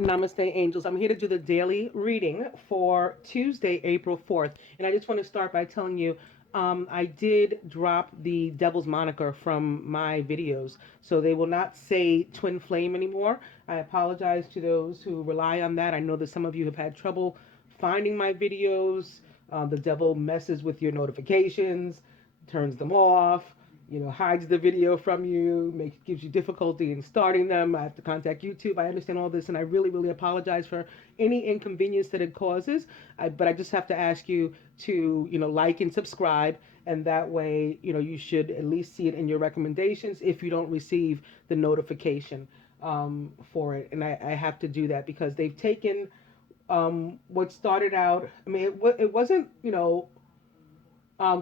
Namaste, angels. I'm here to do the daily reading for Tuesday, April 4th. And I just want to start by telling you I did drop the devil's moniker from my videos. So they will not say twin flame anymore. I apologize to those who rely on that. I know that some of you have had trouble finding my videos. The devil messes with your notifications, turns them off, hides the video from you, gives you difficulty in starting them. I have to contact YouTube. I understand all this, and I really, really apologize for any inconvenience that it causes. But I just have to ask you to, like and subscribe, and that way, you should at least see it in your recommendations if you don't receive the notification for it. And I have to do that because they've taken what started out. I mean, it wasn't,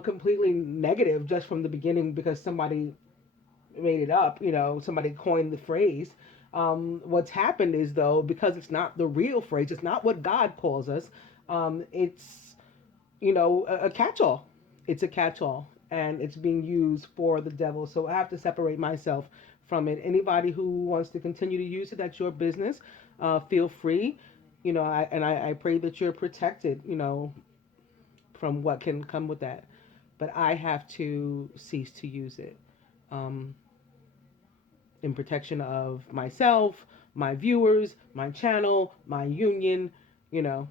completely negative just from the beginning because somebody made it up, somebody coined the phrase. What's happened is, though, because it's not the real phrase, it's not what God calls us, it's, a catch all. It's a catch all, and it's being used for the devil. So I have to separate myself from it. Anybody who wants to continue to use it, that's your business. Feel free. I pray that you're protected, from what can come with that. But I have to cease to use it um, in protection of myself, my viewers, my channel, my union. You know,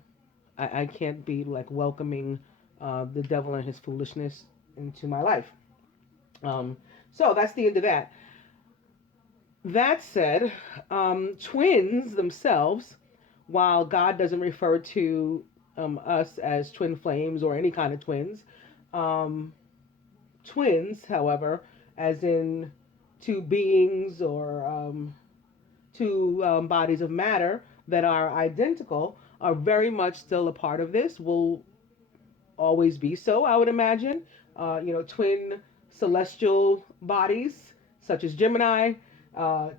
I can't be like welcoming the devil and his foolishness into my life. So that's the end of that. That said, twins themselves, while God doesn't refer to us as twin flames or any kind of twins, um, twins, however, as in two beings or two bodies of matter that are identical, are very much still a part of this, will always be so, I would imagine. Twin celestial bodies, such as Gemini,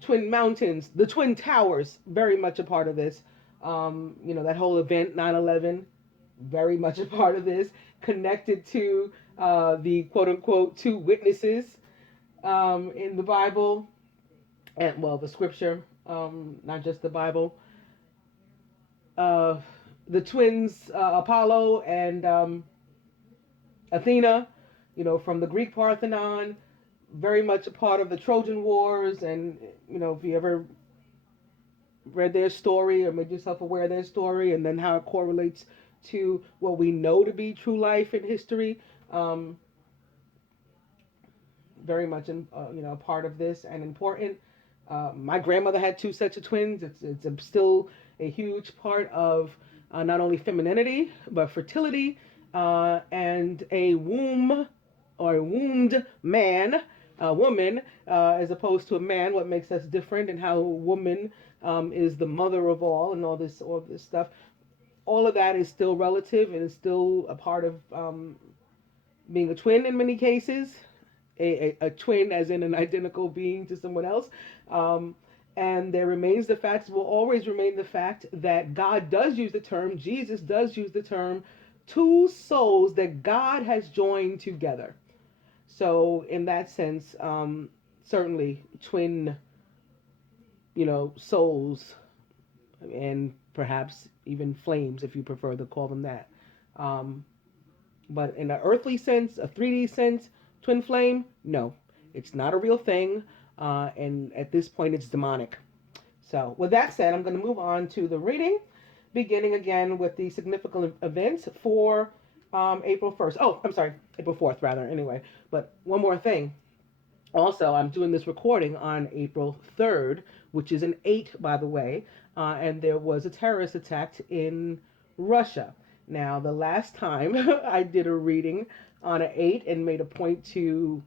twin mountains, the twin towers, very much a part of this. That whole event, 9/11, very much a part of this, connected to the quote unquote two witnesses in the Bible, and well, the scripture, not just the Bible. Uh, the twins, Apollo and Athena, from the Greek Parthenon, very much a part of the Trojan Wars. And, if you ever read their story or made yourself aware of their story and then how it correlates to what we know to be true life in history, very much, a part of this and important. My grandmother had two sets of twins. It's still a huge part of not only femininity, but fertility, and a womb or a wombed man, a woman, as opposed to a man, what makes us different, and how a woman is the mother of all this stuff. All of that is still relative and is still a part of being a twin in many cases, a twin as in an identical being to someone else. And there remains the fact, will always remain the fact, that God does use the term, Jesus does use the term, two souls that God has joined together. So in that sense, certainly twin, souls, and perhaps even flames, if you prefer to call them that. But in an earthly sense, a 3D sense, twin flame, no, it's not a real thing. And at this point, it's demonic. So with that said, I'm going to move on to the reading, beginning again with the significant events for April 1st. Oh, I'm sorry, April 4th, rather, anyway. But one more thing. Also, I'm doing this recording on April 3rd, which is an 8, by the way, and there was a terrorist attack in Russia. Now, the last time I did a reading on an 8 and made a point to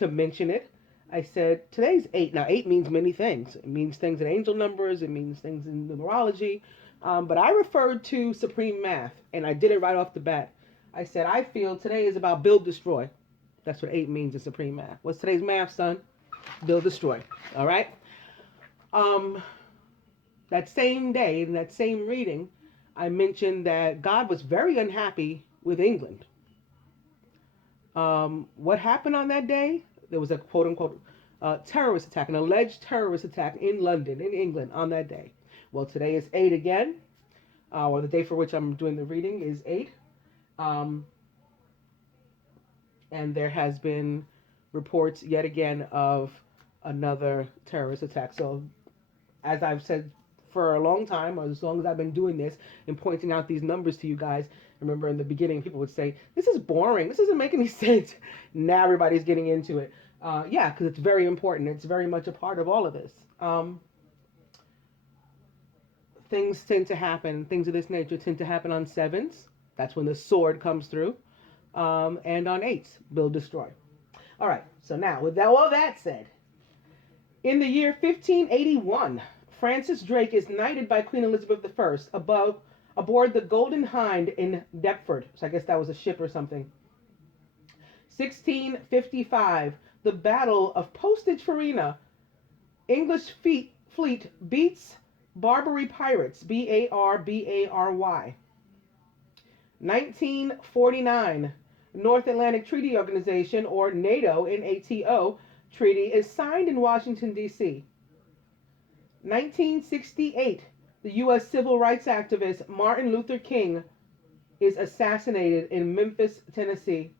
mention it, I said, today's 8. Now, 8 means many things. It means things in angel numbers. It means things in numerology. But I referred to supreme math, and I did it right off the bat. I said, I feel today is about build, destroy. That's what 8 means in supreme math. What's today's math, son? Build, destroy. All right? That same day, in that same reading, I mentioned that God was very unhappy with England. What happened on that day? There was a quote-unquote terrorist attack, an alleged terrorist attack in London, in England, on that day. Well, today is 8 again, or the day for which I'm doing the reading is 8. Um, and there has been reports yet again of another terrorist attack. So, as I've said for a long time, or as long as I've been doing this and pointing out these numbers to you guys, remember in the beginning people would say, "This is boring. This doesn't make any sense." Now everybody's getting into it. Yeah, because it's very important. It's very much a part of all of this. Things tend to happen. Things of this nature tend to happen on sevens. That's when the sword comes through. And on eights, build, destroy. All right. So now, with all that said, in the year 1581, Francis Drake is knighted by Queen Elizabeth I aboard the Golden Hind in Deptford. So I guess that was a ship or something. 1655, the Battle of Postage Farina. English fleet beats Barbary pirates, Barbary. 1949, North Atlantic Treaty Organization, or NATO, NATO, treaty is signed in Washington, D.C. 1968, the U.S. civil rights activist Martin Luther King is assassinated in Memphis, Tennessee.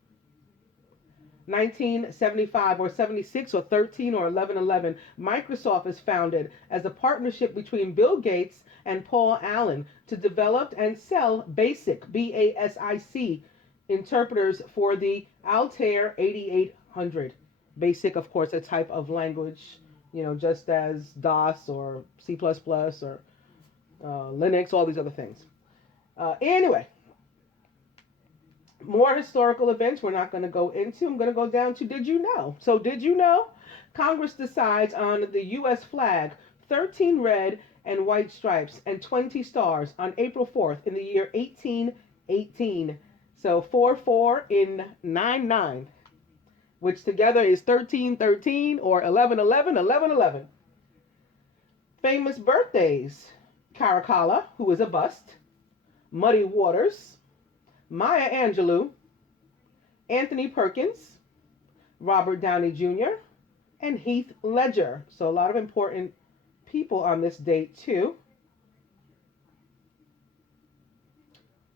1975 or 76 or 13 or 1111, Microsoft is founded as a partnership between Bill Gates and Paul Allen to develop and sell BASIC, BASIC, interpreters for the Altair 8800. BASIC, of course, a type of language, just as DOS or C++ or Linux, all these other things. Anyway, more historical events we're not going to go into. I'm going to go down to did you know? So did you know? Congress decides on the U.S. flag 13 red and white stripes and 20 stars on April 4th in the year 1818. So 4-4 in 9-9, which together is 13-13 or 11-11, 11-11. Famous birthdays. Caracalla, who is a bust. Muddy Waters. Maya Angelou, Anthony Perkins, Robert Downey Jr., and Heath Ledger. So a lot of important people on this date too.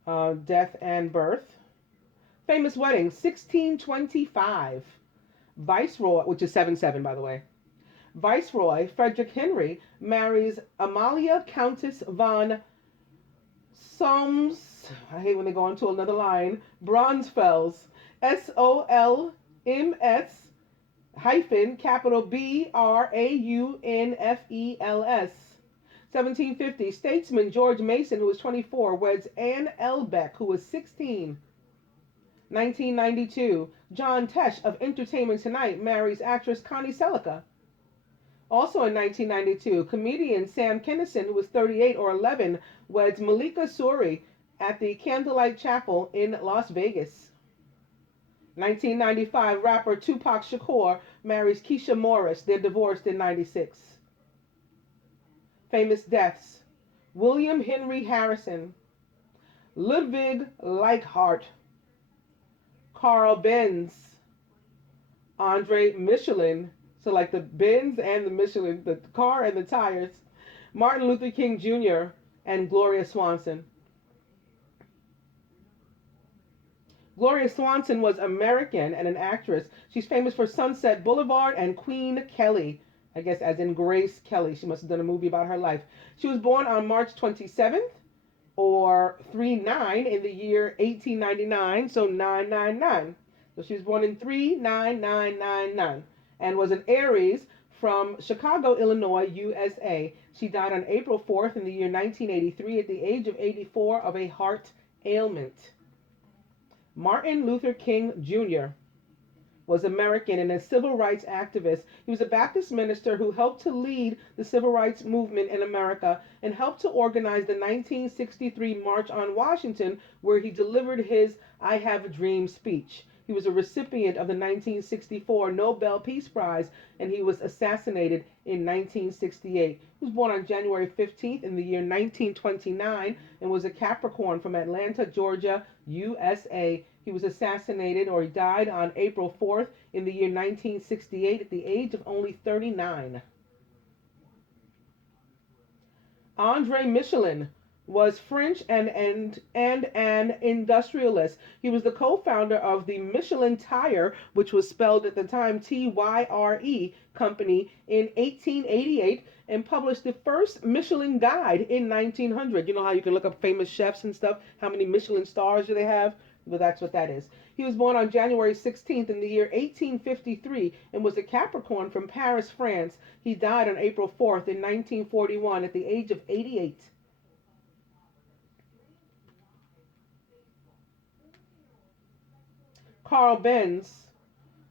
Death and birth. Famous wedding, 1625. Viceroy, which is 7-7 by the way. Viceroy Frederick Henry marries Amalia Countess von Solms, I hate when they go into another line, Bronsfels, SOLMS hyphen capital BRAUNFELS. 1750, statesman George Mason, who was 24, weds Anne Elbeck, who was 16. 1992, John Tesh of Entertainment Tonight marries actress Connie Selica. Also in 1992, comedian Sam Kinison, who was 38 or 11, weds Malika Suri at the Candlelight Chapel in Las Vegas. 1995, rapper Tupac Shakur marries Keisha Morris. They're divorced in 96. Famous deaths. William Henry Harrison, Ludwig Leichhardt, Carl Benz, Andre Michelin, so like the Benz and the Michelin, the car and the tires, Martin Luther King Jr., and Gloria Swanson. Gloria Swanson was American and an actress. She's famous for Sunset Boulevard and Queen Kelly, I guess as in Grace Kelly. She must have done a movie about her life. She was born on March 27th or 3-9 in the year 1899, so 999. So she was born in 3-9-9-9-9 and was an Aries from Chicago, Illinois, USA. She died on April 4th in the year 1983 at the age of 84 of a heart ailment. Martin Luther King Jr. was American and a civil rights activist. He was a Baptist minister who helped to lead the civil rights movement in America and helped to organize the 1963 March on Washington, where he delivered his I Have a Dream speech. He was a recipient of the 1964 Nobel Peace Prize, and he was assassinated in 1968. He was born on January 15th in the year 1929 and was a Capricorn from Atlanta, Georgia, USA. He was assassinated, or he died on April 4th in the year 1968 at the age of only 39. Andre Michelin was French and an industrialist. He was the co-founder of the Michelin Tire, which was spelled at the time Tyre company in 1888, and published the first Michelin guide in 1900. You know how you can look up famous chefs and stuff, how many Michelin stars do they have? Well, that's what that is. He was born on January 16th in the year 1853 and was a Capricorn from Paris, France. He died on April 4th in 1941 at the age of 88. Carl Benz,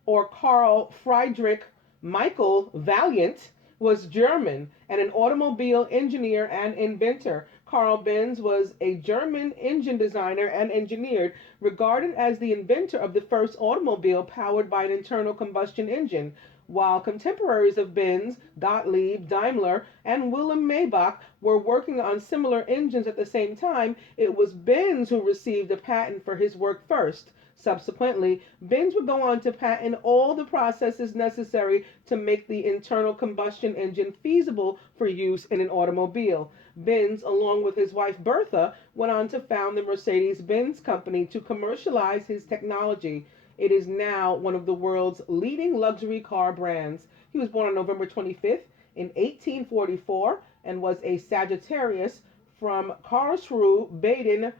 or Carl Friedrich Michael Valiant, was German and an automobile engineer and inventor. Carl Benz was a German engine designer and engineer, regarded as the inventor of the first automobile powered by an internal combustion engine. While contemporaries of Benz, Gottlieb, Daimler, and Wilhelm Maybach were working on similar engines at the same time, it was Benz who received a patent for his work first. Subsequently, Benz would go on to patent all the processes necessary to make the internal combustion engine feasible for use in an automobile. Benz, along with his wife Bertha, went on to found the Mercedes-Benz company to commercialize his technology. It is now one of the world's leading luxury car brands. He was born on November 25th in 1844 and was a Sagittarius from Karlsruhe, Baden,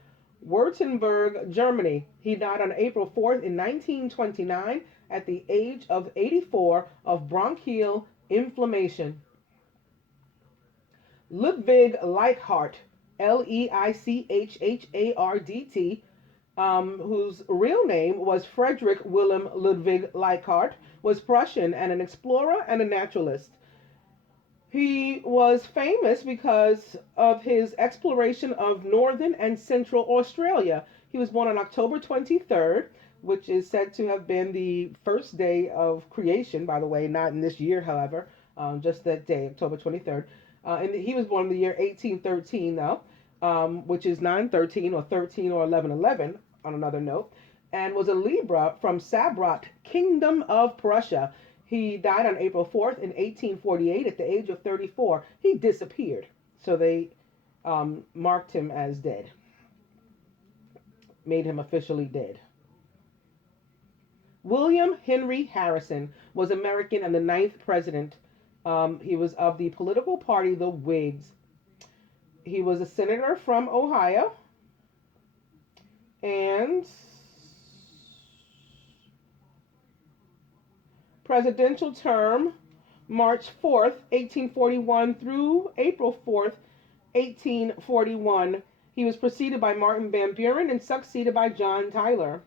Württemberg, Germany. He died on April 4th in 1929 at the age of 84 of bronchial inflammation. Ludwig Leichhardt, Leichhardt, whose real name was Frederick Wilhelm Ludwig Leichhardt, was Prussian and an explorer and a naturalist. He was famous because of his exploration of northern and central Australia. He was born on October 23rd, which is said to have been the first day of creation, by the way, not in this year, however, just that day, October 23rd. And he was born in the year 1813, though, which is 913 or 13 or 1111, on another note, and was a Libra from Sabrat, Kingdom of Prussia. He died on April 4th in 1848 at the age of 34. He disappeared, so they marked him as dead, made him officially dead. William Henry Harrison was American and the ninth president. He was of the political party, the Whigs. He was a senator from Ohio, and presidential term March 4th, 1841 through April 4th, 1841. He was preceded by Martin Van Buren and succeeded by John Tyler.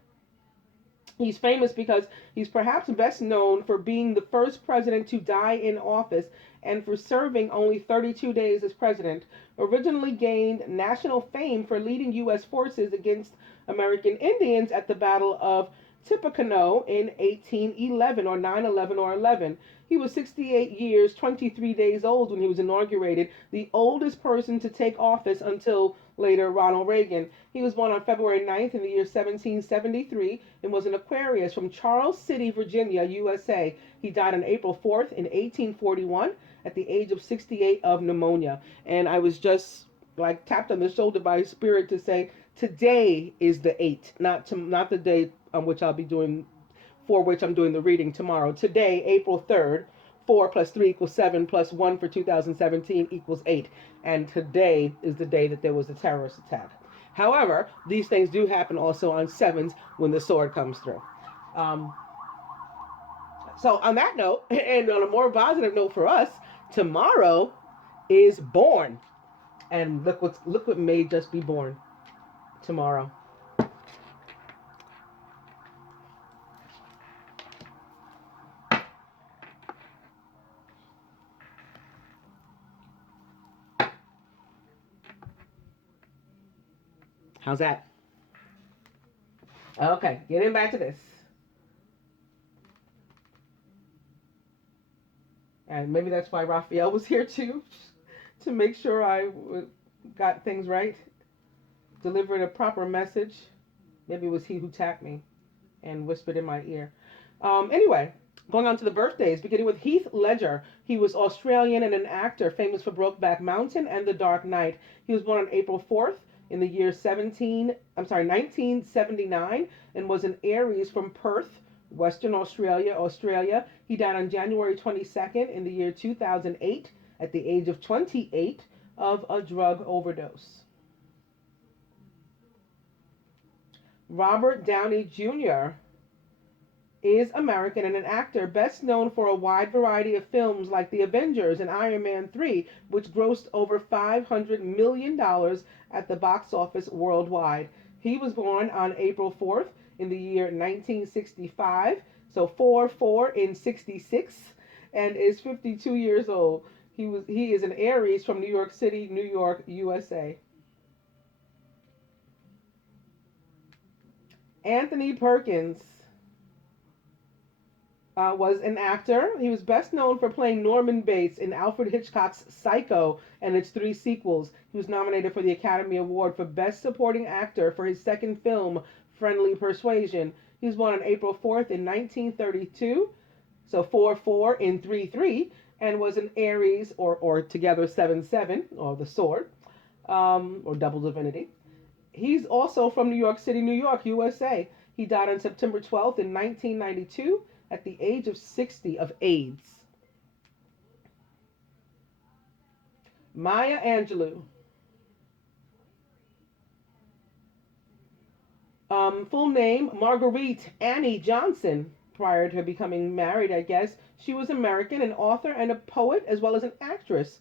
He's famous because he's perhaps best known for being the first president to die in office and for serving only 32 days as president. Originally gained national fame for leading U.S. forces against American Indians at the Battle of Tippecanoe in 1811 or 9/11 or 11. He was 68 years, 23 days old when he was inaugurated, the oldest person to take office until later Ronald Reagan. He was born on February 9th in the year 1773 and was an Aquarius from Charles City, Virginia, USA. He died on April 4th in 1841 at the age of 68 of pneumonia. And I was just like tapped on the shoulder by his spirit to say, today is the 8th, not the day on which I'll be doing, for which I'm doing the reading tomorrow. Today, April 3rd, 4 plus 3 equals 7 plus 1 for 2017 equals 8. And today is the day that there was a terrorist attack. However, these things do happen also on 7s when the sword comes through. So on that note, and on a more positive note for us, tomorrow is born. And look what may just be born tomorrow. How's that? Okay, getting back to this. And maybe that's why Raphael was here too, to make sure I got things right, delivered a proper message. Maybe it was he who tapped me and whispered in my ear. Anyway, Going on to the birthdays, beginning with Heath Ledger. He was Australian and an actor famous for Brokeback Mountain and The Dark Knight. He was born on April 4th in the year 1979, and was an Aries from Perth, Western Australia, Australia. He died on January 22nd in the year 2008 at the age of 28 of a drug overdose. Robert Downey Jr. is American and an actor best known for a wide variety of films like The Avengers and Iron Man 3, which grossed over $500 million at the box office worldwide. He was born on April 4th in the year 1965, so 4-4 in 66, and is 52 years old. He is an Aries from New York City, New York, USA. Anthony Perkins was an actor. He was best known for playing Norman Bates in Alfred Hitchcock's Psycho and its 3 sequels. He was nominated for the Academy Award for Best Supporting Actor for his second film, Friendly Persuasion. He was born on April 4th in 1932, so 4-4 in 3-3, and was an Aries, or together 7-7, or the sword, or double divinity. He's also from New York City, New York, USA. He died on September 12th in 1992 at the age of 60 of AIDS. Maya Angelou. Full name, Marguerite Annie Johnson. Prior to becoming married, I guess, she was American, an author and a poet, as well as an actress.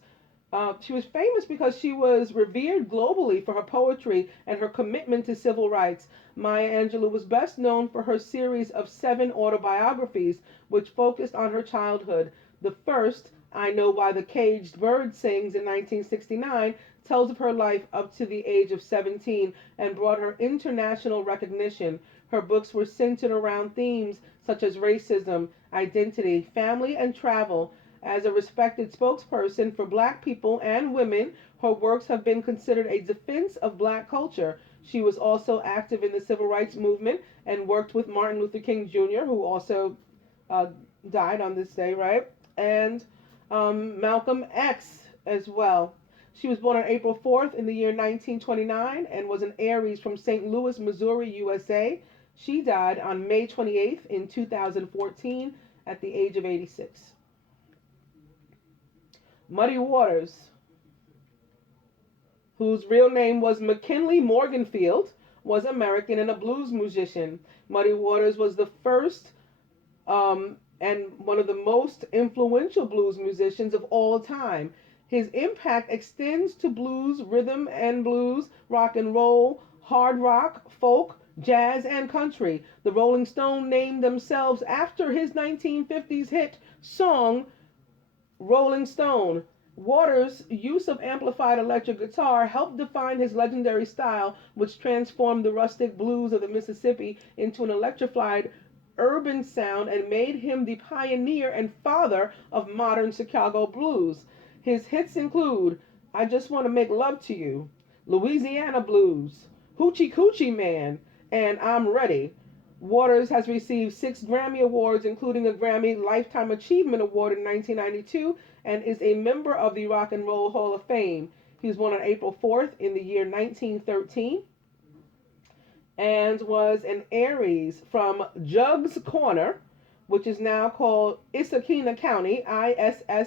She was famous because she was revered globally for her poetry and her commitment to civil rights. Maya Angelou was best known for her series of 7 autobiographies, which focused on her childhood. The first, I Know Why the Caged Bird Sings, in 1969, tells of her life up to the age of 17 and brought her international recognition. Her books were centered around themes such as racism, identity, family, and travel. As a respected spokesperson for Black people and women, her works have been considered a defense of Black culture. She was also active in the civil rights movement and worked with Martin Luther King Jr., who also died on this day, right? And Malcolm X as well. She was born on April 4th in the year 1929 and was an Aries from St. Louis, Missouri, USA. She died on May 28th in 2014 at the age of 86. Muddy Waters, whose real name was McKinley Morganfield, was American and a blues musician. Muddy Waters was the first and one of the most influential blues musicians of all time. His impact extends to blues, rhythm and blues, rock and roll, hard rock, folk, jazz, and country. The Rolling Stone named themselves after his 1950s hit song, Rolling Stone. Waters' use of amplified electric guitar helped define his legendary style, which transformed the rustic blues of the Mississippi into an electrified urban sound and made him the pioneer and father of modern Chicago blues. His hits include I Just Want to Make Love to You, Louisiana Blues, Hoochie Coochie Man, and I'm Ready. Waters has received 6 Grammy Awards, including a Grammy Lifetime Achievement Award in 1992, and is a member of the Rock and Roll Hall of Fame. He was born on April 4th in the year 1913 and was an Aries from Jugg's Corner, which is now called Issaquena County, Isquena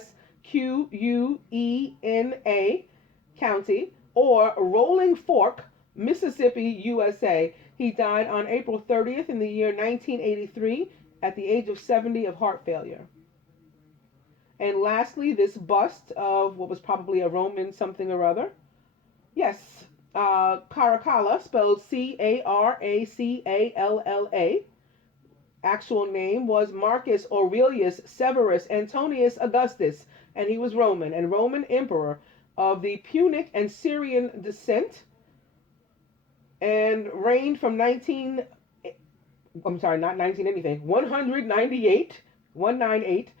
County, or Rolling Fork, Mississippi, USA. He died on April 30th in the year 1983 at the age of 70 of heart failure. And lastly, this bust of what was probably a Roman something or other. Yes, Caracalla, spelled Caracalla. Actual name was Marcus Aurelius Severus Antonius Augustus, and he was Roman and Roman emperor of the Punic and Syrian descent, and reigned from 198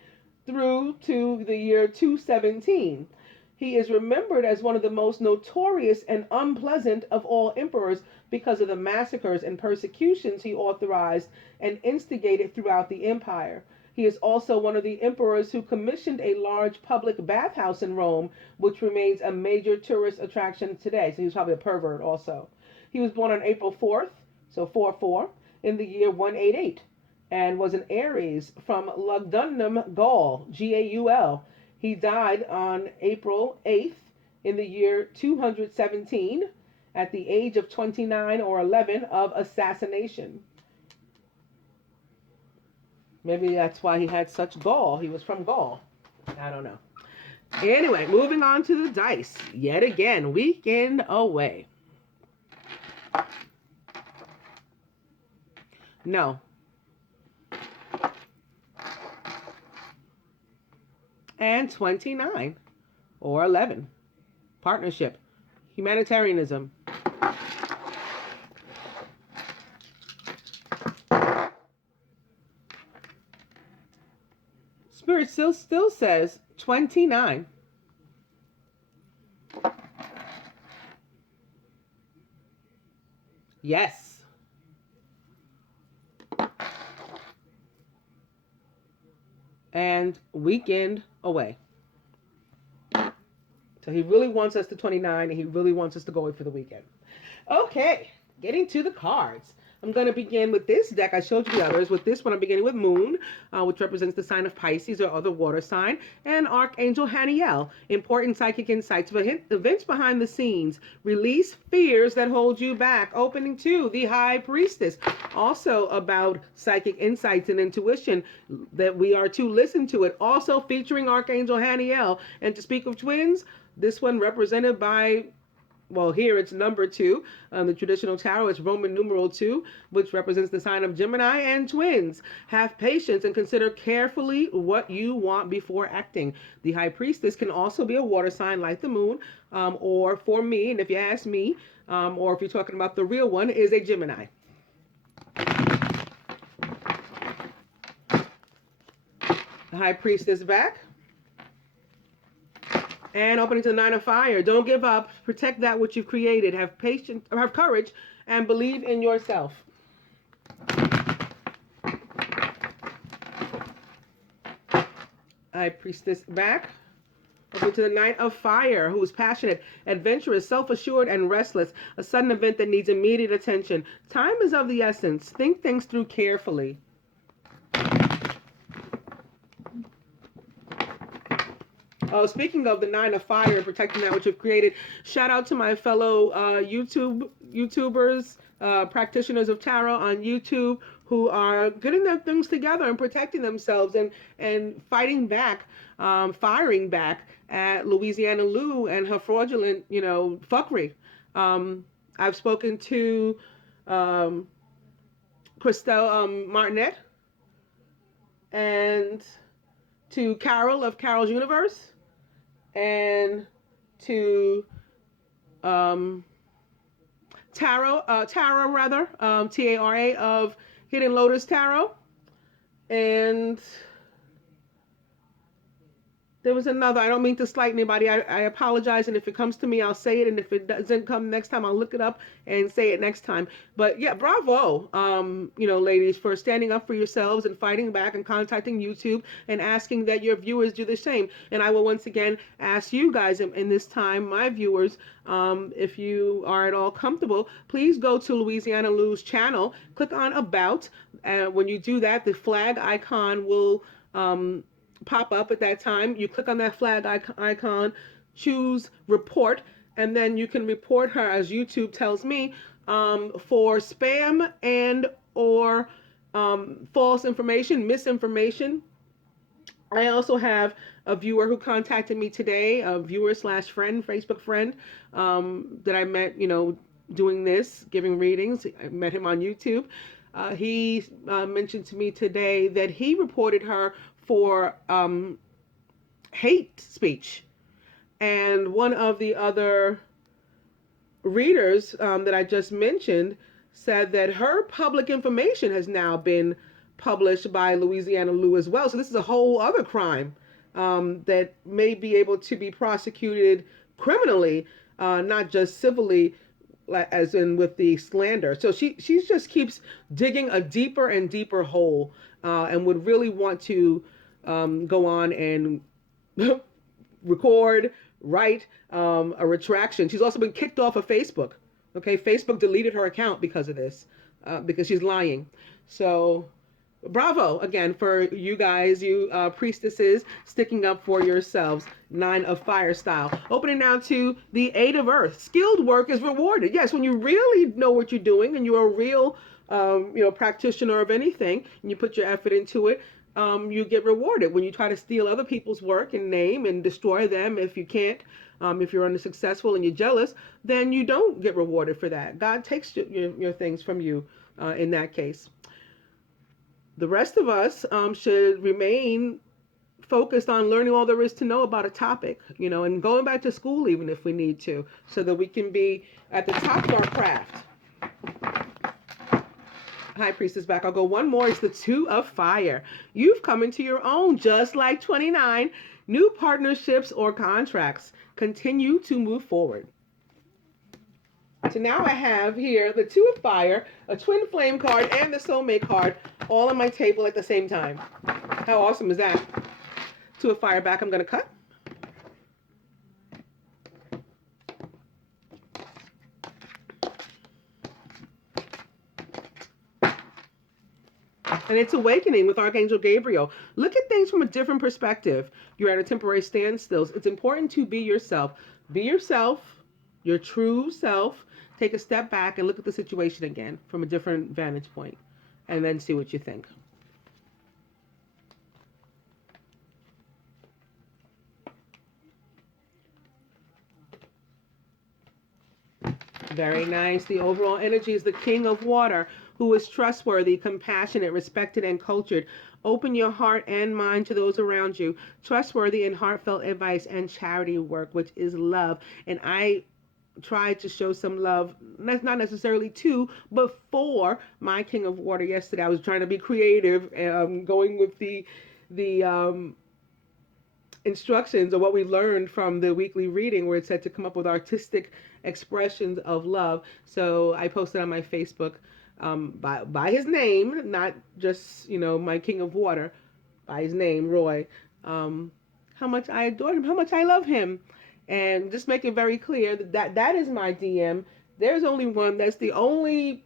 through to the year 217. He is remembered as one of the most notorious and unpleasant of all emperors because of the massacres and persecutions he authorized and instigated throughout the empire. He is also one of the emperors who commissioned a large public bathhouse in Rome, which remains a major tourist attraction today. So he was probably a pervert also. He was born on April 4th, so 4-4, in the year 188, and was an Aries from Lugdunum, Gaul, Gaul. He died on April 8th in the year 217 at the age of 29 or 11 of assassination. Maybe that's why he had such gall. He was from Gaul. I don't know. Anyway, moving on to the dice. Yet again, weekend away. No. And 29 or 11. Partnership. Humanitarianism. Spirit still says 29. Yes. And weekend away. So he really wants us to 29, and he really wants us to go away for the weekend. Okay, getting to the cards. I'm going to begin with this deck. I showed you the others. With this one, I'm beginning with Moon, which represents the sign of Pisces or other water sign, and Archangel Haniel, important psychic insights, events behind the scenes, release fears that hold you back. Opening 2, the High Priestess, also about psychic insights and intuition that we are to listen to it. Also featuring Archangel Haniel. And to speak of twins, this one represented by, well, here it's number 2. The traditional tarot is Roman numeral 2, which represents the sign of Gemini and twins. Have patience and consider carefully what you want before acting. The High Priestess can also be a water sign like the moon, or for me, and if you ask me, or if you're talking about the real one, is a Gemini. The High Priestess back. And opening to the Nine of Fire. Don't give up. Protect that which you've created. Have patience, or have courage, and believe in yourself. High Priestess back. Opening to the Knight of Fire, who is passionate, adventurous, self-assured, and restless. A sudden event that needs immediate attention. Time is of the essence. Think things through carefully. Oh, speaking of the Nine of Fire and protecting that which you've created, shout out to my fellow YouTubers, practitioners of tarot on YouTube, who are getting their things together and protecting themselves and fighting back, firing back at Louisiana Lou and her fraudulent, fuckery. I've spoken to Christelle Martinet and to Carol of Carol's Universe, and to Tara Tara of Hidden Lotus Tarot, and there was another. I don't mean to slight anybody. I apologize, and if it comes to me, I'll say it, and if it doesn't come next time, I'll look it up and say it next time. But yeah, bravo, ladies, for standing up for yourselves and fighting back and contacting YouTube and asking that your viewers do the same. And I will once again ask you guys in this time, my viewers, if you are at all comfortable, please go to Louisiana Lou's channel, click on About, and when you do that, the flag icon will pop up at that time. You click on that flag icon, choose report, and then you can report her, as YouTube tells me, for spam and or false information, misinformation. I also have a viewer who contacted me today, a viewer / friend, Facebook friend, that I met, doing this, giving readings. I met him on YouTube. He mentioned to me today that he reported her for hate speech. And one of the other readers that I just mentioned said that her public information has now been published by Louisiana Lou as well. So this is a whole other crime that may be able to be prosecuted criminally, not just civilly, as in with the slander. So she just keeps digging a deeper and deeper hole and would really want to go on and record, write a retraction. She's also been kicked off of Facebook. Okay, Facebook deleted her account because of this, because she's lying. So, bravo again for you guys, you priestesses, sticking up for yourselves. 9 of fire style. Opening now to the 8 of earth. Skilled work is rewarded. Yes, when you really know what you're doing and you're a real practitioner of anything, and you put your effort into it, you get rewarded. When you try to steal other people's work and name and destroy them, if you can't, if you're unsuccessful and you're jealous, then you don't get rewarded for that. God takes your things from you in that case. The rest of us should remain focused on learning all there is to know about a topic, and going back to school even if we need to, so that we can be at the top of our craft. High Priestess back. I'll go one more. It's the 2 of fire. You've come into your own, just like 29. New partnerships or contracts continue to move forward. So now I have here the 2 of fire, a twin flame card, and the soulmate card all on my table at the same time. How awesome is that? 2 of fire back. I'm going to cut. And it's awakening with Archangel Gabriel. Look at things from a different perspective. You're at a temporary standstill. It's important to be yourself. Be yourself, your true self. Take a step back and look at the situation again from a different vantage point, and then see what you think. Very nice. The overall energy is the King of Water, who is trustworthy, compassionate, respected, and cultured. Open your heart and mind to those around you. Trustworthy and heartfelt advice and charity work, which is love. And I tried to show some love, not necessarily to, but for my King of Water yesterday. I was trying to be creative, going with the instructions or what we learned from the weekly reading, where it said to come up with artistic expressions of love. So I posted on my Facebook by his name, not just my King of Water, by his name, Roy, how much I adore him, how much I love him, and just make it very clear that is my DM. There's only one. That's the only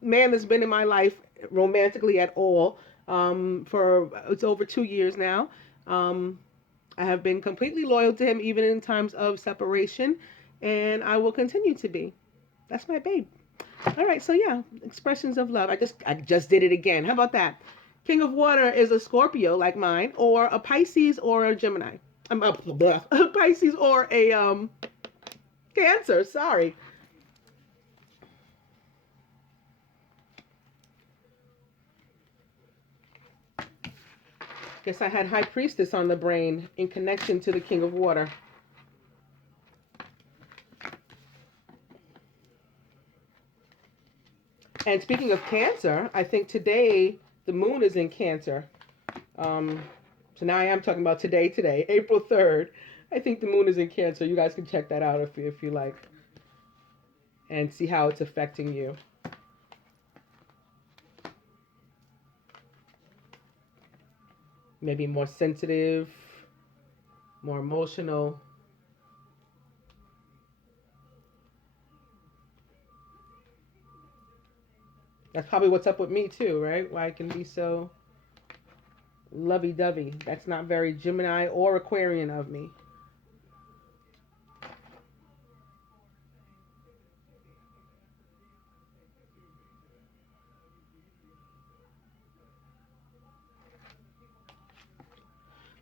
man that's been in my life romantically at all. For it's over 2 years now. I have been completely loyal to him, even in times of separation, and I will continue to be. That's my babe. All right, so yeah, expressions of love. I just did it again. How about that? King of Water is a Scorpio like mine, or a Pisces, or a Gemini. A Pisces or a Cancer. Sorry. Guess I had High Priestess on the brain in connection to the King of Water. And speaking of Cancer, I think today the moon is in Cancer. So now I am talking about today, April 3rd. I think the moon is in Cancer. You guys can check that out if you like, and see how it's affecting you. Maybe more sensitive, more emotional. That's probably what's up with me too, right? Why I can be so lovey-dovey. That's not very Gemini or Aquarian of me.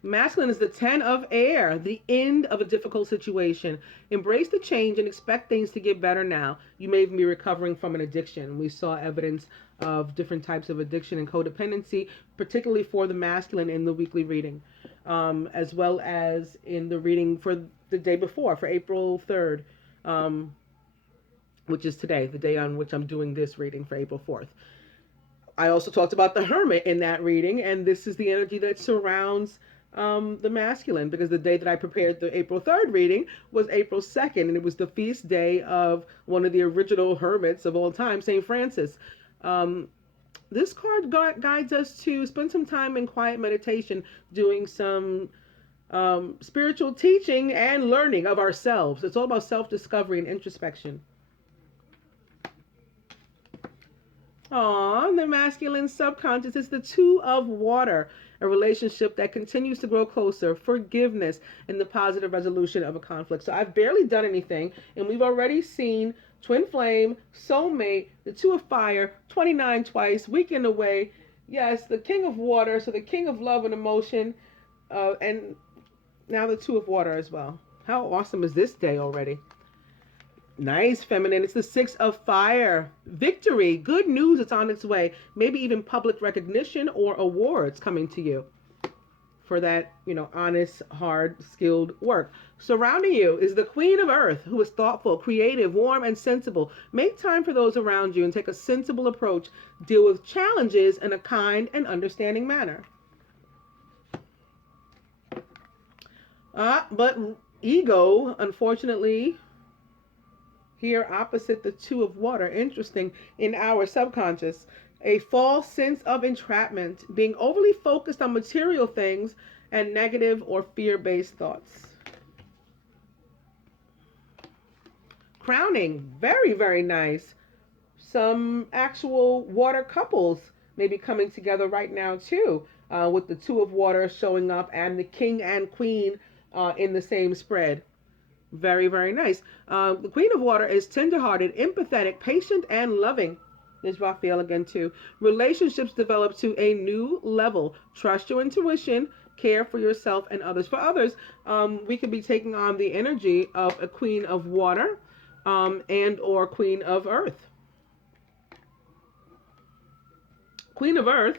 Masculine is the 10 of air, the end of a difficult situation. Embrace the change and expect things to get better now. You may even be recovering from an addiction. We saw evidence of different types of addiction and codependency, particularly for the masculine in the weekly reading, as well as in the reading for the day before, for April 3rd, which is today, the day on which I'm doing this reading for April 4th. I also talked about the hermit in that reading, and this is the energy that surrounds the masculine, because the day that I prepared the April 3rd reading was April 2nd, and it was the feast day of one of the original hermits of all time, St. Francis. This card guides us to spend some time in quiet meditation, doing some spiritual teaching and learning of ourselves. It's all about self-discovery and introspection. The masculine subconscious is the two of water, a relationship that continues to grow closer, forgiveness, and the positive resolution of a conflict. So I've barely done anything, and we've already seen twin flame, soulmate, the two of fire, 29 twice, weekend away. Yes, the king of water, so the king of love and emotion, and now the two of water as well. How awesome is this day already? Nice, feminine. It's the six of fire. Victory. Good news. It's on its way. Maybe even public recognition or awards coming to you for that, honest, hard, skilled work. Surrounding you is the queen of earth, who is thoughtful, creative, warm, and sensible. Make time for those around you and take a sensible approach. Deal with challenges in a kind and understanding manner. But ego, unfortunately, here opposite the two of water, interesting, in our subconscious, a false sense of entrapment, being overly focused on material things and negative or fear-based thoughts. Crowning, very, very nice. Some actual water couples may be coming together right now too, with the two of water showing up and the king and queen in the same spread. Very, very nice. The queen of water is tenderhearted, empathetic, patient, and loving. There's Raphael again too. Relationships develop to a new level. Trust your intuition. Care for yourself and others. For others, we could be taking on the energy of a queen of water and or queen of earth. Queen of earth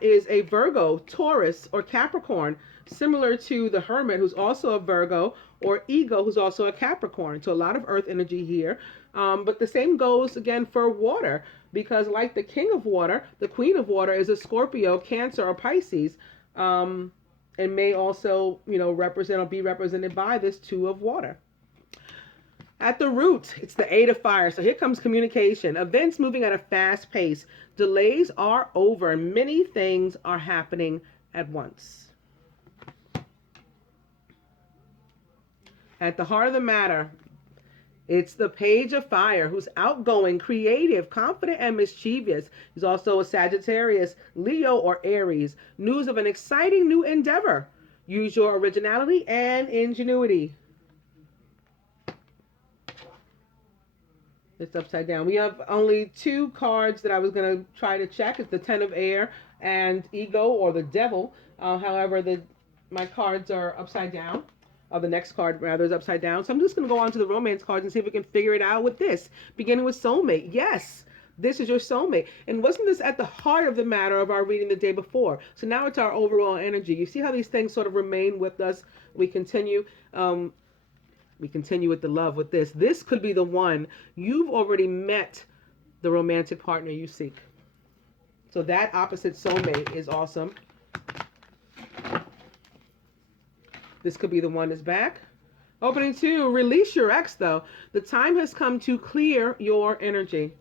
is a Virgo, Taurus, or Capricorn, similar to the Hermit, who's also a Virgo, or Ego, who's also a Capricorn. So a lot of earth energy here. But the same goes again for water, because like the king of water, the queen of water is a Scorpio, Cancer, or Pisces, and may also, represent or be represented by this two of water. At the root, it's the eight of fire. So here comes communication. Events moving at a fast pace. Delays are over. Many things are happening at once. At the heart of the matter, it's the page of fire, who's outgoing, creative, confident, and mischievous. He's also a Sagittarius, Leo, or Aries. News of an exciting new endeavor. Use your originality and ingenuity. It's upside down. We have only two cards that I was going to try to check. It's the Ten of Air and Ego, or the Devil. However, my cards are upside down. The next card, rather, is upside down. So I'm just going to go on to the romance cards and see if we can figure it out with this. Beginning with soulmate. Yes, this is your soulmate. And wasn't this at the heart of the matter of our reading the day before? So now it's our overall energy. You see how these things sort of remain with us. We continue. We continue with the love with this. This could be the one. You've already met the romantic partner you seek. So that opposite soulmate is awesome. This could be the one that's back. Opening two, release your ex though. The time has come to clear your energy.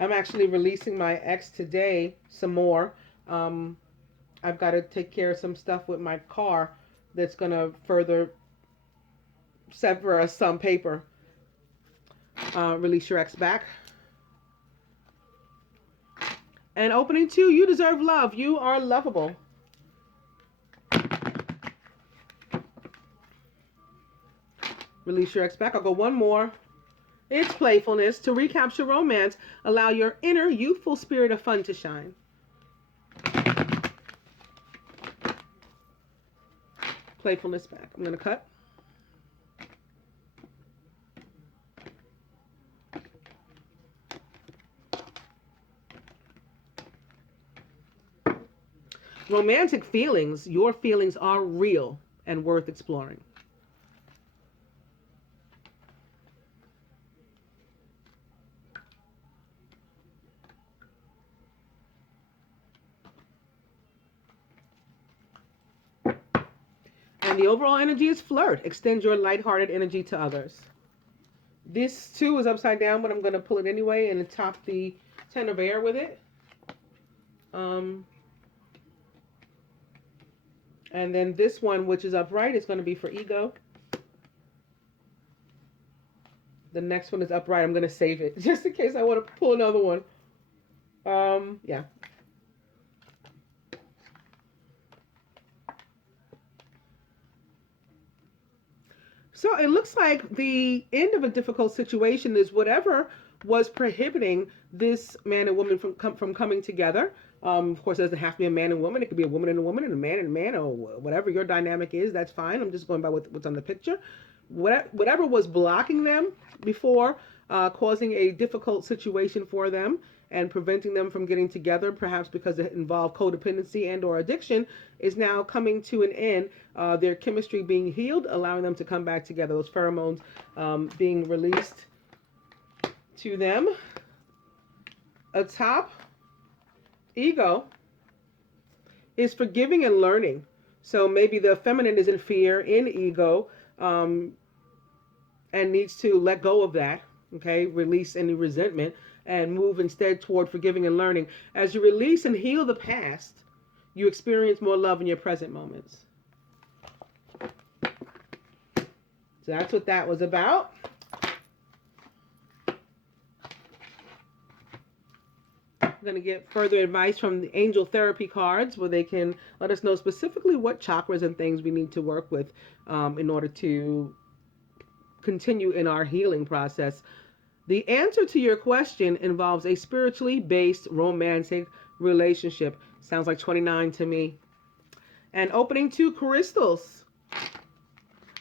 I'm actually releasing my ex today some more. I've got to take care of some stuff with my car that's going to further sever us some paper. Release your ex back. And opening two, you deserve love. You are lovable. Release your ex back. I'll go one more. It's playfulness. To recapture romance, allow your inner youthful spirit of fun to shine. Playfulness back. I'm going to cut. Romantic feelings. Your feelings are real and worth exploring. And the overall energy is flirt. Extend your lighthearted energy to others. This too is upside down, but I'm going to pull it anyway and top the Ten of Air with it. And then this one, which is upright, is going to be for ego. The next one is upright. I'm going to save it just in case I want to pull another one. Yeah. So it looks like the end of a difficult situation is whatever was prohibiting this man and woman from coming together. Of course, it doesn't have to be a man and woman. It could be a woman and a woman and a man, or whatever your dynamic is. That's fine. I'm just going by what's on the picture. Whatever was blocking them before, causing a difficult situation for them and preventing them from getting together, perhaps because it involved codependency and or addiction, is now coming to an end. Their chemistry being healed, allowing them to come back together. Those pheromones being released to them. Atop ego is forgiving and learning. So maybe the feminine is in fear, in ego, and needs to let go of that. Okay, release any resentment and move instead toward forgiving and learning. As you release and heal the past, you experience more love in your present moments. So that's what that was about. I'm going to get further advice from the angel therapy cards where they can let us know specifically what chakras and things we need to work with in order to continue in our healing process. The answer to your question involves a spiritually based romantic relationship. Sounds like 29 to me. And opening 2 crystals.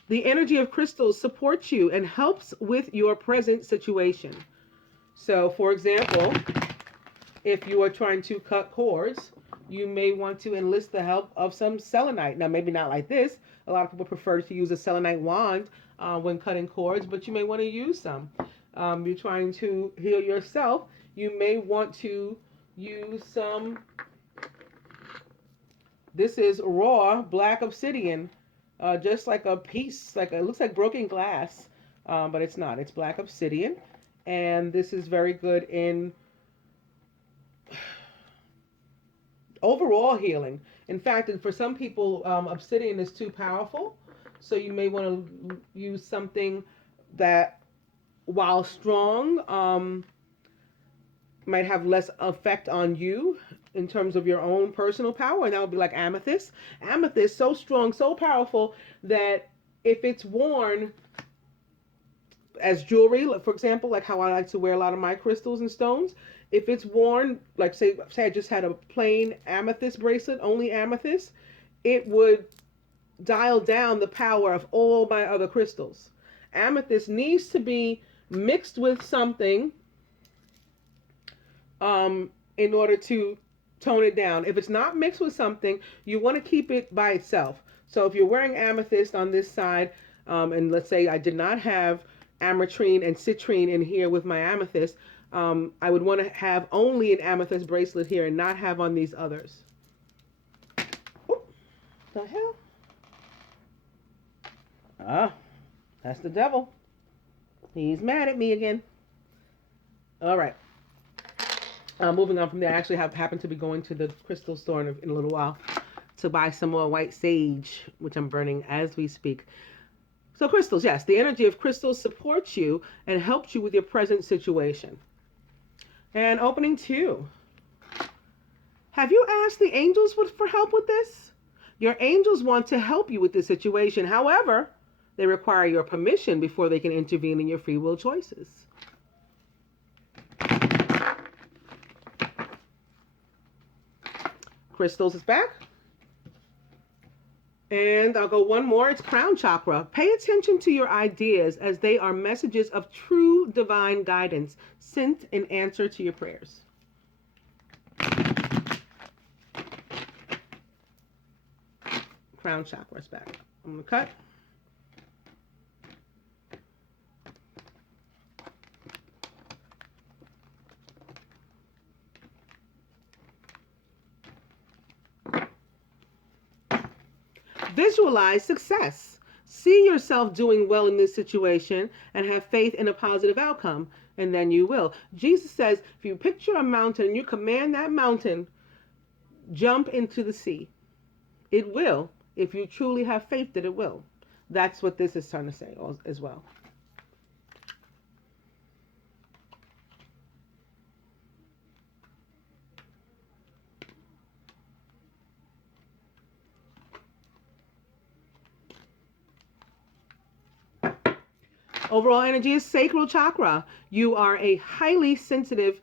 The energy of crystals supports you and helps with your present situation. So, for example, if you are trying to cut cords, you may want to enlist the help of some selenite. Now, maybe not like this. A lot of people prefer to use a selenite wand when cutting cords, but you may want to use some. You're trying to heal yourself, you may want to use some. This is raw black obsidian, just like a piece, it looks like broken glass, but it's not. It's black obsidian, and this is very good in overall healing. In fact, for some people, obsidian is too powerful, so you may want to use something that, while strong, might have less effect on you in terms of your own personal power, and that would be like amethyst. Amethyst, so strong, so powerful that if it's worn as jewelry, for example, like how I like to wear a lot of my crystals and stones, if it's worn, like say I just had a plain amethyst bracelet, only amethyst, it would dial down the power of all my other crystals. Amethyst needs to be mixed with something in order to tone it down. If it's not mixed with something, you want to keep it by itself. So if you're wearing amethyst on this side, and let's say I did not have ametrine and citrine in here with my amethyst, I would want to have only an amethyst bracelet here and not have on these others. Oop, the hell? Ah, that's the devil. He's mad at me again. All right. Moving on from there, I actually happened to be going to the crystal store in a little while to buy some more white sage, which I'm burning as we speak. So crystals, yes, the energy of crystals supports you and helps you with your present situation. And opening 2. Have you asked the angels for help with this? Your angels want to help you with this situation. However, they require your permission before they can intervene in your free will choices. Crystals is back. And I'll go one more. It's crown chakra. Pay attention to your ideas as they are messages of true divine guidance sent in answer to your prayers. Crown chakra is back. I'm going to cut. Visualize success. see yourself doing well in this situation and have faith in a positive outcome, and then you will. Jesus says, if you picture a mountain and you command that mountain, jump into the sea, it will, if you truly have faith that it will. That's what this is trying to say as well. Overall energy is sacral chakra. You are a highly sensitive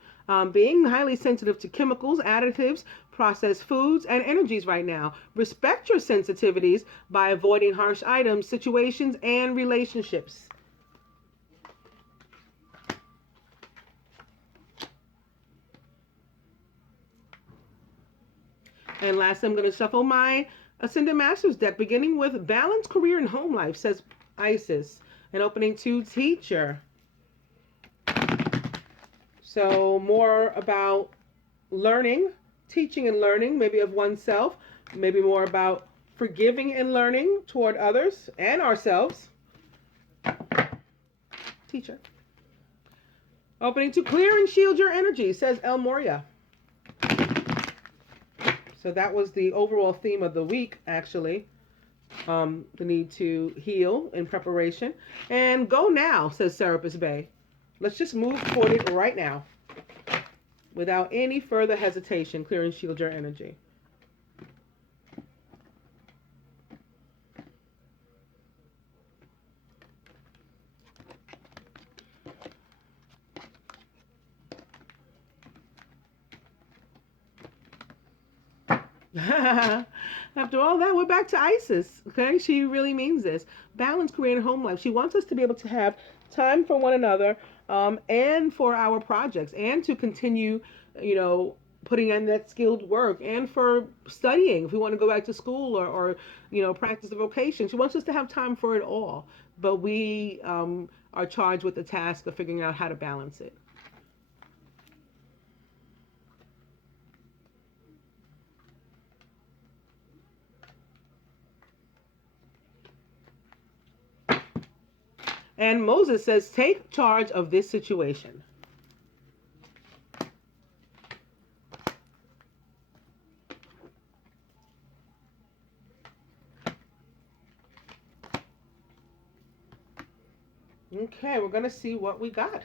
being, highly sensitive to chemicals, additives, processed foods, and energies right now. Respect your sensitivities by avoiding harsh items, situations, and relationships. And last, I'm going to shuffle my Ascended Masters deck, beginning with Balance, Career, and Home Life, says Isis. And opening to Teacher. So more about learning, teaching and learning, maybe of oneself, maybe more about forgiving and learning toward others and ourselves. Teacher. Opening to Clear and Shield Your Energy, says El Moria. So that was the overall theme of the week, actually. The need to heal in preparation. And go now, says Serapis Bay. Let's just move toward it right now without any further hesitation. Clear and shield your energy. After all that, we're back to Isis. Okay, she really means this. Balance, career, and home life. She wants us to be able to have time for one another, and for our projects, and to continue, putting in that skilled work, and for studying if we want to go back to school or practice a vocation. She wants us to have time for it all, but we are charged with the task of figuring out how to balance it. And Moses says, take charge of this situation. Okay, we're going to see what we got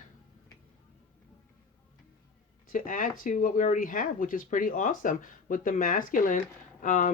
to add to what we already have, which is pretty awesome, with the masculine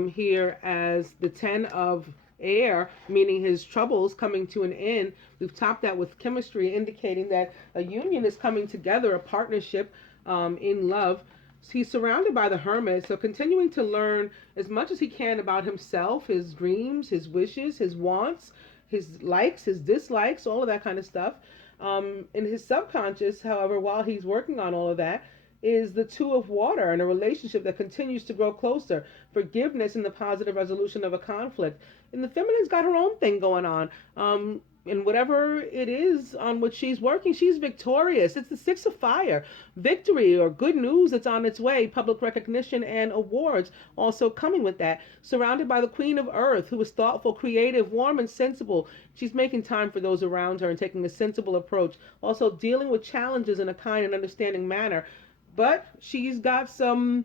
here as the 10 of air, meaning his troubles coming to an end. We've topped that with chemistry, indicating that a union is coming together, a partnership in love. He's surrounded by the hermit, so continuing to learn as much as he can about himself, his dreams, his wishes, his wants, his likes, his dislikes, all of that kind of stuff. In his subconscious, however, while he's working on all of that, is the two of water and a relationship that continues to grow closer, forgiveness and the positive resolution of a conflict. And the feminine's got her own thing going on. And whatever it is on which she's working, she's victorious. It's the 6 of fire. Victory or good news that's on its way, public recognition and awards also coming with that. Surrounded by the Queen of Earth, who is thoughtful, creative, warm, and sensible. She's making time for those around her and taking a sensible approach. Also dealing with challenges in a kind and understanding manner. But she's got some,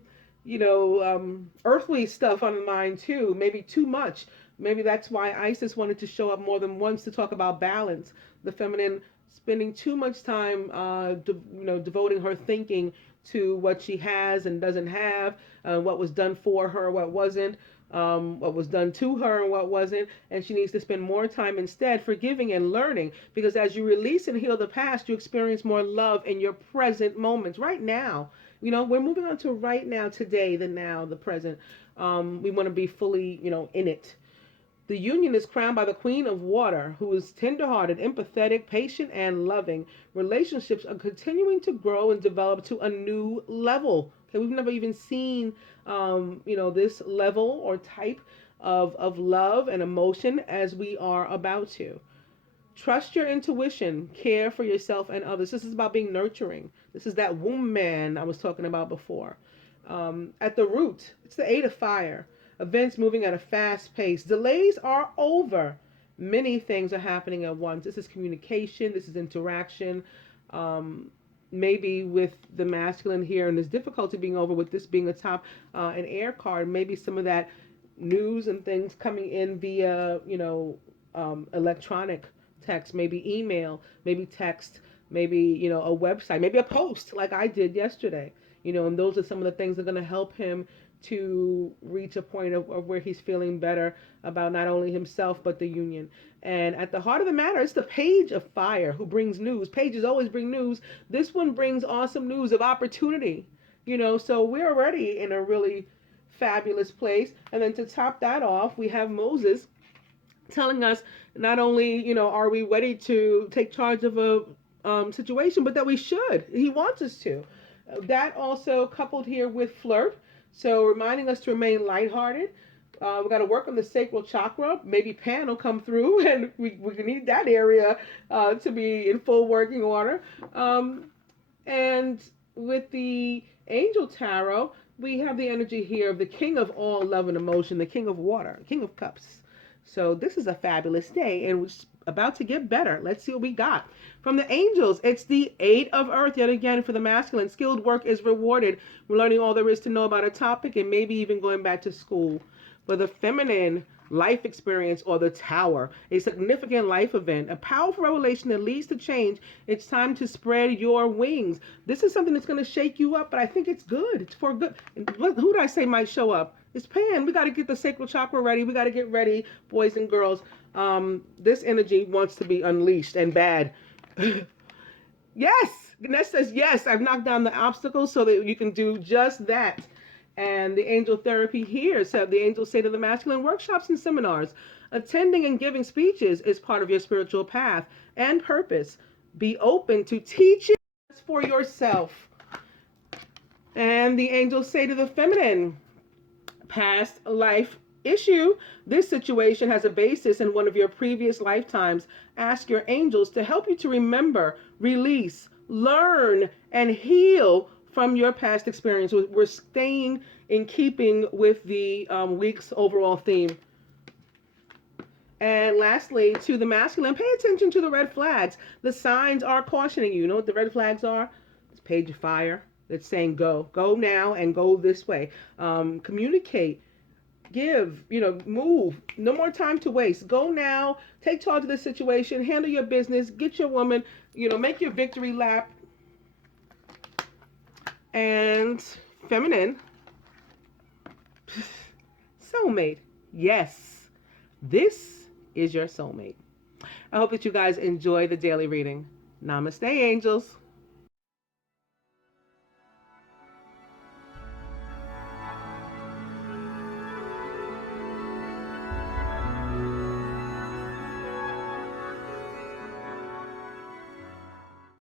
earthly stuff on the mind too, maybe too much. Maybe that's why Isis wanted to show up more than once to talk about balance. The feminine spending too much time, devoting her thinking to what she has and doesn't have, what was done for her, what wasn't, what was done to her and what wasn't. And she needs to spend more time instead forgiving and learning, because as you release and heal the past, you experience more love in your present moments right now. We're moving on to right now, today, the now, the present. We want to be fully, in it. The union is crowned by the Queen of Water, who is tenderhearted, empathetic, patient, and loving. Relationships are continuing to grow and develop to a new level. Okay, we've never even seen, this level or type of love and emotion as we are about to. Trust your intuition. Care for yourself and others. This is about being nurturing. This is that womb man I was talking about before. At the root, it's the 8 of fire. Events moving at a fast pace. Delays are over. many things are happening at once. This is communication, this is interaction. Maybe with the masculine here, and there's difficulty being over with this being a top an air card. Maybe some of that news and things coming in via, electronic text, maybe email, maybe text, maybe, a website, maybe a post like I did yesterday. And those are some of the things that are going to help him to reach a point of where he's feeling better about not only himself but the union. And at the heart of the matter, it's the page of fire who brings news. Pages always bring news. This one brings awesome news of opportunity. So we're already in a really fabulous place. And then to top that off, we have Moses telling us not only, are we ready to take charge of a situation, but that we should. He wants us to. That also coupled here with flirt. So reminding us to remain lighthearted. We've got to work on the sacral chakra. Maybe Pan will come through, and we need that area to be in full working order. And with the Angel Tarot, we have the energy here of the King of all love and emotion, the King of water, King of cups. So this is a fabulous day, and it's about to get better. Let's see what we got. From the angels, it's the 8 of earth yet again for the masculine. Skilled work is rewarded. We're learning all there is to know about a topic and maybe even going back to school. For the feminine, life experience or the tower, a significant life event, a powerful revelation that leads to change. It's time to spread your wings. This is something that's going to shake you up, but I think it's good. It's for good. Who did I say might show up? It's Pan. We got to get the sacral chakra ready. We got to get ready, boys and girls. This energy wants to be unleashed and bad. Yes. Ganesh says, yes, I've knocked down the obstacles so that you can do just that. And the angel therapy here said the angels say to the masculine, workshops and seminars, attending and giving speeches is part of your spiritual path and purpose. Be open to teaching for yourself. And the angels say to the feminine, past life issue. This situation has a basis in one of your previous lifetimes. Ask your angels to help you to remember, release, learn, and heal from your past experience. We're staying in keeping with the week's overall theme. And lastly, to the masculine, pay attention to the red flags. The signs are cautioning you. You know what the red flags are? It's page of fire. It's saying go now and go this way. Communicate, give, move. No more time to waste. Go now. Take charge of the situation. Handle your business. Get your woman. Make your victory lap. And feminine, soulmate. Yes, this is your soulmate. I hope that you guys enjoy the daily reading. Namaste, angels.